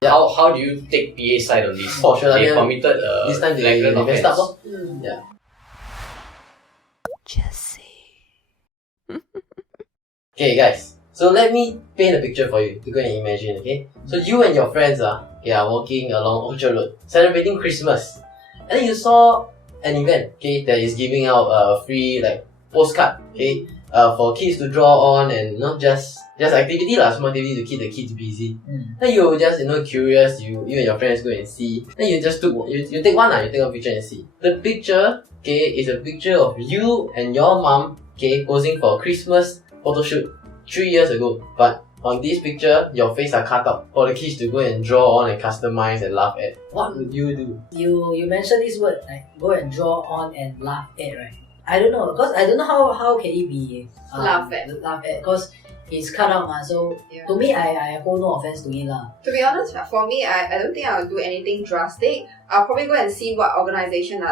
How do you take PA side on this? For sure, They committed this time they messed up. Yeah. Jesse. Okay, guys. So let me paint a picture for you to go and imagine. Okay. So you and your friends are walking along Orchard Road, celebrating Christmas, and then you saw an event. Okay, that is giving out a free postcard. Okay. For kids to draw on and not just activity small activity to keep the kids busy. Then you just curious, you and your friends go and see. Then you just take one picture and see. The picture is a picture of you and your mom posing for a Christmas photo shoot 3 years ago. But on this picture, your face are cut out for the kids to go and draw on and customize and laugh at. What would you do? You mentioned this word go and draw on and laugh at, right? I don't know, because I don't know how can it be laugh at, because it's cut out so to me I hold no offense to it lah. To be honest, for me, I don't think I'll do anything drastic. I'll probably go and see what organization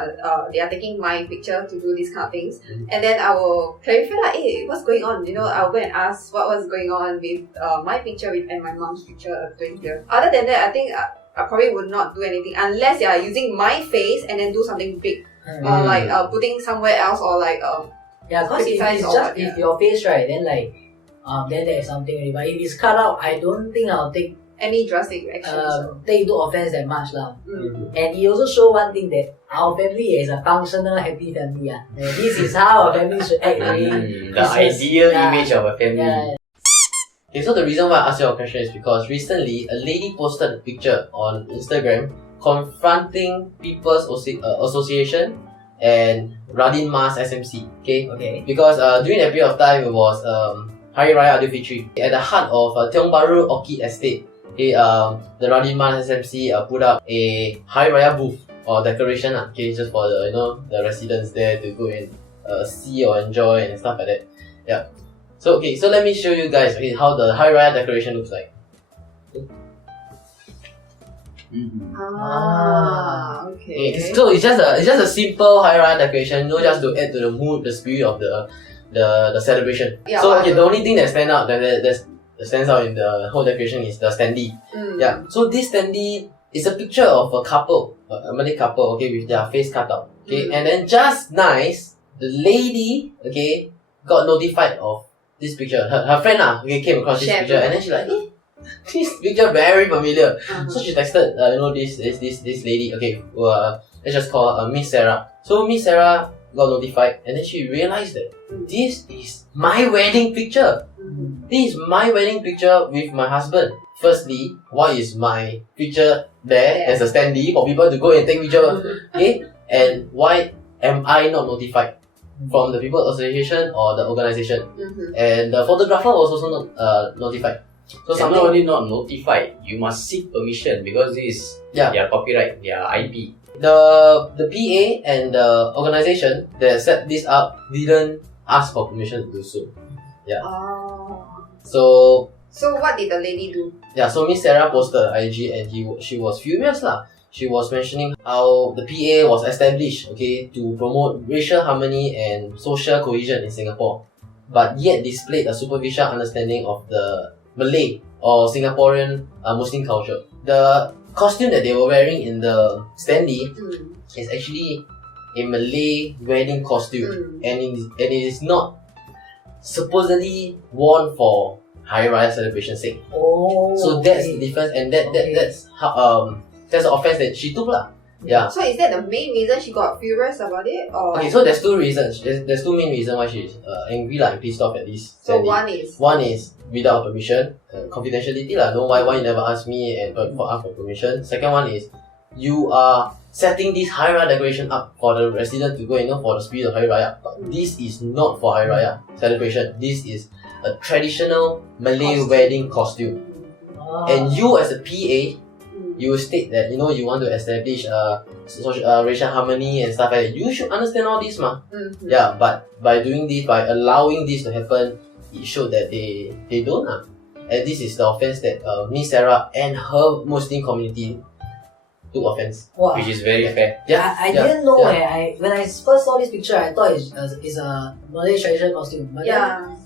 they are taking my picture to do these kind of things, and then I will clarify what's going on. I'll go and ask what was going on with my picture and my mom's picture doing here. Other than that, I think I probably would not do anything unless they are using my face and then do something big. Or putting somewhere else, or because if it's just if your face, right, then then there is something already. But if it's cut out, I don't think I'll take any drastic actions. Take no offense that much lah. And it also show one thing that our family is a functional, happy family. This is how our family should act. The ideal image of a family. Okay, so the reason why I asked you a question is because recently a lady posted a picture on Instagram confronting People's Association and Radin Mas SMC. Okay. Because during that period of time, it was Hari Raya Aidilfitri at the heart of Tiong Bahru Orchid Estate. Okay, the Radin Mas SMC put up a Hari Raya booth or decoration just for the residents there to go and see or enjoy and stuff like that. Yeah. So let me show you guys how the Hari Raya decoration looks like. Okay. So it's just a simple Hari Raya decoration, just to add to the mood, the spirit of the celebration. Yeah, so the only thing that stands out in the whole decoration is the standee. Yeah. So this standee is a picture of a couple, a Malay couple, with their face cut out. And then just nice, the lady got notified of this picture. Her friend came across this picture, and then she's like, this picture very familiar. So she texted this lady. Let's just call her Miss Sarah. So Miss Sarah got notified, and then she realized that this is my wedding picture. This is my wedding picture with my husband. Firstly, why is my picture there as a standee for people to go and take picture? And why am I not notified from the People's Association or the organization? And the photographer was also not notified. So not only not notified, you must seek permission because this is their copyright, their IP. The PA and the organization that set this up didn't ask for permission to do so. Yeah. So what did the lady do? Yeah, so Miss Sarah posted on IG and she was furious lah. She was mentioning how the PA was established to promote racial harmony and social cohesion in Singapore, but yet displayed a superficial understanding of the Malay or Singaporean Muslim culture. The costume that they were wearing in the standee is actually a Malay wedding costume, and it is not supposedly worn for Hari Raya celebration sake. So that's the difference, and that's how that's the offense that she took lah. Yeah. So is that the main reason she got furious about it, or? So there's two reasons. There's two main reasons why she's angry and pissed off at this. So standee. One is without permission, confidentiality lah. No, why you never ask me and ask for permission. Second one is you are setting this Hari Raya decoration up for the resident to go for the spirit of Hari Raya. But this is not for Hari Raya celebration. This is a traditional Malay wedding costume. And you as a PA, you state that you want to establish racial harmony and stuff like that. You should understand all this Yeah, but by doing this, by allowing this to happen, it showed that they don't And this is the offense that Miss Sarah and her Muslim community took offense. Which is very fair. I didn't know. When I first saw this picture, I thought it's a Malay traditional costume. But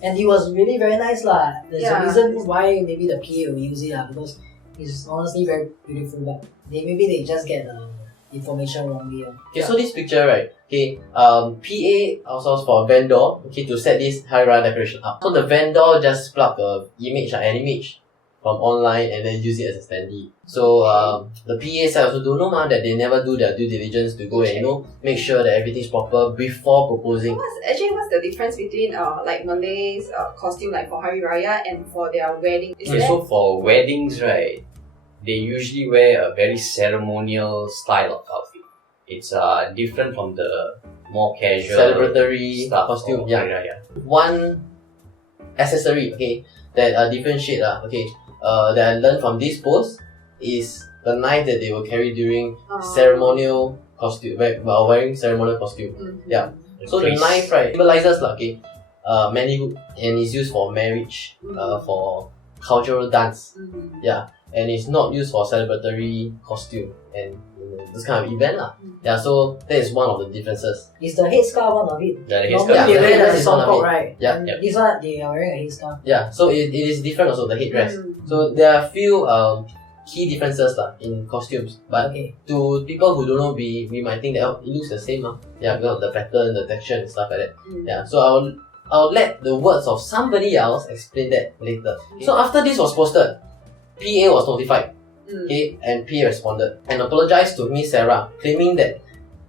and it was really very nice lah. There's a reason why maybe the PA will use it because It's honestly very beautiful, but maybe they just get information wrongly. Okay, so this picture, right? Okay, PA outsourced for a vendor, okay, to set this Hari Raya decoration up. So the vendor just plug an image from online and then use it as a standee. So the PA side also don't know that they never do their due diligence to go and make sure that everything's proper before proposing. What's the difference between like Malays costume like for Hari Raya and for their wedding? So for weddings, right, they usually wear a very ceremonial style of outfit. It's different from the more casual celebratory stuff costume. of Yeah. Hari Raya. One accessory, okay, that differentiate okay, that I learned from this post is the knife that they will carry during ceremonial costume, while wearing ceremonial costume. Mm-hmm. Yeah. So the Priest. knife, right, symbolizes okay, manlyhood, and is used for marriage, for cultural dance. Mm-hmm. Yeah, and it's not used for celebratory costume and this kind of event lah. Yeah, so that is one of the differences. Is the headscarf one of it? The headscarf. Normally Yeah, they the wear headdress the is one of songkok, it. right? Yeah. And this one they are wearing a headscarf. Yeah, so it is different also, the headdress. Mm-hmm. So there are a few key differences lah in costumes, but Okay. to people who don't know, we might think that it looks the same. Yeah, because of the pattern, the texture and stuff like that. Yeah, so I'll let the words of somebody else explain that later. So after this was posted, PA was notified. Okay, and PA responded and apologized to Miss Sarah, claiming that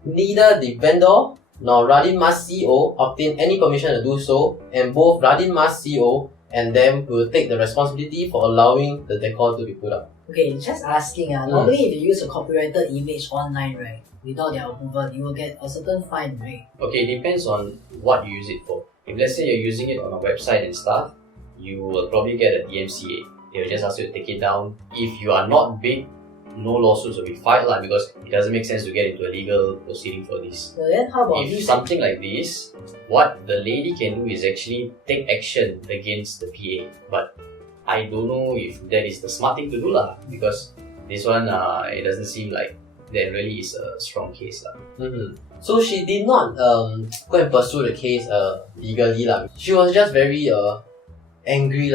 neither the vendor nor Radin Mas CEO obtained any permission to do so, and both Radin Mas CEO and them will take the responsibility for allowing the decor to be put up. Okay, just asking. Normally if you use a copyrighted image online, right, without their approval, you will get a certain fine, right? Okay, it depends on what you use it for. If let's say you're using it on a website and stuff, you will probably get a DMCA. They will just ask you to take it down. If you are not big, no lawsuits will be filed because it doesn't make sense to get into a legal proceeding for this. So then how about If this? something like this, what the lady can do is actually take action against the PA. But I don't know if that is the smart thing to do because this one it doesn't seem like there really is a strong case . So she did not go and pursue the case legally . She was just very angry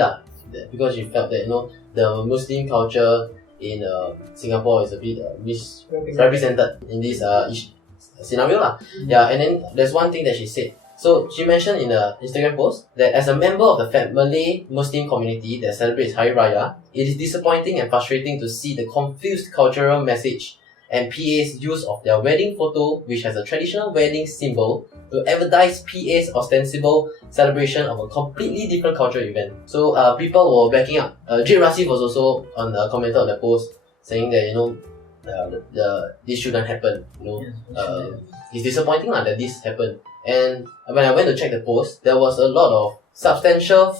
because she felt that the Muslim culture in Singapore is a bit misrepresented in this scenario . Yeah, and then there's one thing that she said. So she mentioned in a Instagram post that as a member of the Malay Muslim community that celebrates Hari Raya, it is disappointing and frustrating to see the confused cultural message and PA's use of their wedding photo, which has a traditional wedding symbol, to advertise PA's ostensible celebration of a completely different cultural event. So people were backing up. Jade Rasif was also on the commenter on the post saying that this shouldn't happen. It's disappointing that this happened. And when I went to check the post, there was a lot of substantial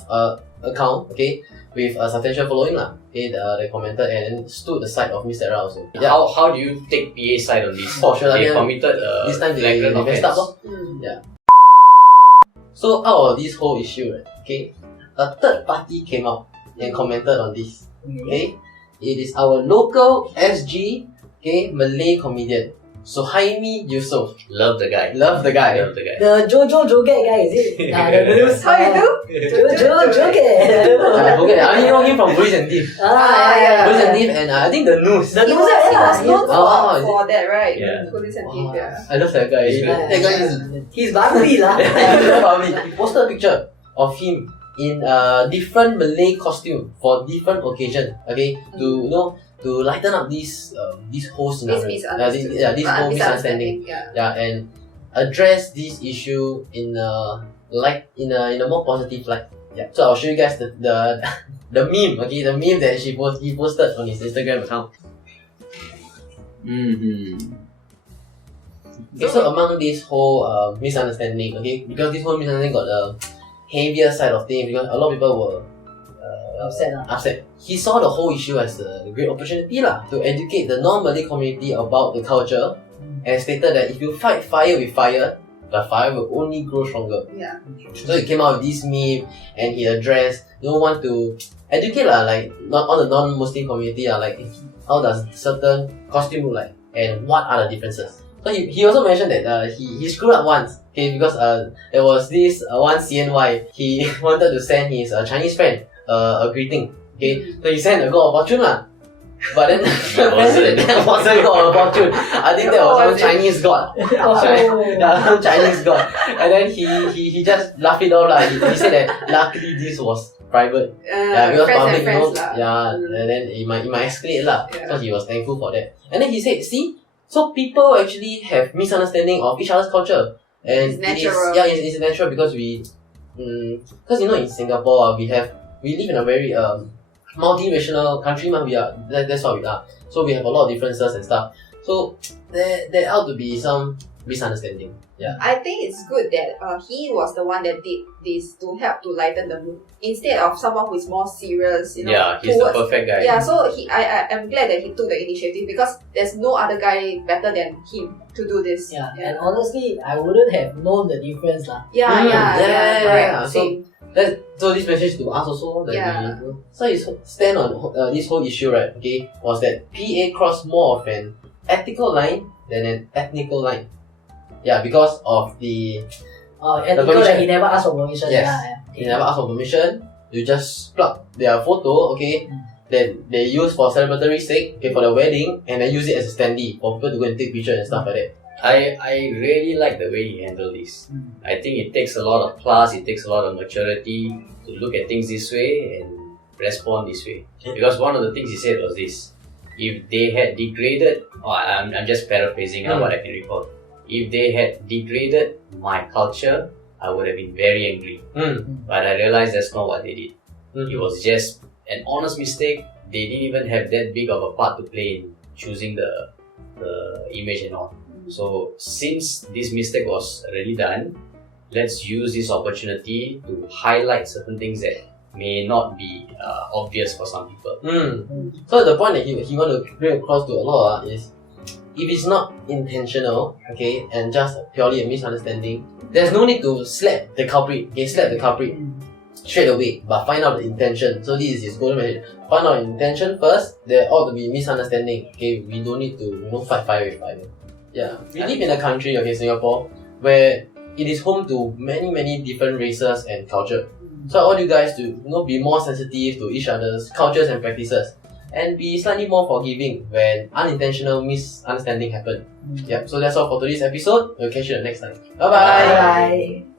account, okay, with a substantial following okay, they commented and stood the side of Miss Sarah also. Yeah. How do you take PA side on this? Oh, sure, They I mean, committed this time they flagrant messed offense. up. Yeah. So out of this whole issue, right, okay, a third party came out and commented on this. Okay, it is our local SG, okay, Malay comedian Suhaimi Yusof. Love the guy. Love the guy. Love the guy. The Jojo Joget guy, is it? The news. How you do? Jojo Joget. I forget. I only know him from Police and Thief. Police and Thief, and I think the news. The He news, was known Oh, is it? for that, right? Yeah. Police and Thief, yeah. I love that guy. He's That guy is He's bubbly lah. He posted a picture of him in a different Malay costume for different occasion. Okay, to lighten up this whole scenario. This This whole misunderstanding. Yeah. And address this issue in a more positive light. Yeah. So I'll show you guys the meme. Okay, the meme that he posted on his Instagram account. Okay, so among this whole misunderstanding, okay, because this whole misunderstanding got a heavier side of things because a lot of people were upset. He saw the whole issue as a great opportunity to educate the non-Malay community about the culture and stated that if you fight fire with fire, the fire will only grow stronger. Yeah. So he came out with this meme and he addressed, want to educate not on the non-Muslim community like how does certain costume look like and what are the differences. So he also mentioned that he screwed up once, okay, because there was this one CNY, he wanted to send his Chinese friend a greeting, okay, so he sent a God of Fortune But then that wasn't God of Fortune. I think that was some Chinese god. Some Chinese god. And then he just laughed it off. He said that luckily this was private. Because friends public, and friends lah. and then it might escalate lah. Yeah. So he was thankful for that. And then he said, see, so people actually have misunderstanding of each other's culture. And It's natural. it's natural because because in Singapore we live in a very multiracial country, that's what we are. So we have a lot of differences and stuff. So there ought to be some misunderstanding. Yeah. I think it's good that he was the one that did this to help to lighten the mood instead of someone who is more serious. Yeah, he's the perfect guy. Yeah, so I'm glad that he took the initiative because there's no other guy better than him to do this. Yeah, and honestly, I wouldn't have known the difference lah. Yeah, correct. So Same. so this message to us also that Yeah. so his stand on this whole issue, right? Okay, was that PA crossed more of an ethical line than an ethnical line. Yeah, because of the Ethical permission. that he never asked for permission. Yes. Yeah. he never asked for permission. You just plug their photo, okay? Then they use for celebratory sake, okay, for the wedding, and then use it as a standee for people to go and take pictures and stuff like that. I really like the way he handled this. I think it takes a lot of class, it takes a lot of maturity to look at things this way and respond this way. Because one of the things he said was this: if they had degraded, I'm just paraphrasing what I can recall. If they had degraded my culture, I would have been very angry. But I realized that's not what they did. It was just an honest mistake. They didn't even have that big of a part to play in choosing the image and all. So since this mistake was already done, let's use this opportunity to highlight certain things that may not be obvious for some people. So the point that he want to bring across to a lot is, if it's not intentional, okay, and just purely a misunderstanding, there's no need to slap the culprit, straight away, but find out the intention. So this is his golden message. Find out intention first. There ought to be misunderstanding. Okay, we don't need to fight fire with fire. Yeah, we live in a country, okay, Singapore, where it is home to many different races and culture. So I want you guys to be more sensitive to each other's cultures and practices, and be slightly more forgiving when unintentional misunderstanding happen. Yep. So that's all for today's episode. We'll catch you next time. Bye bye. Bye.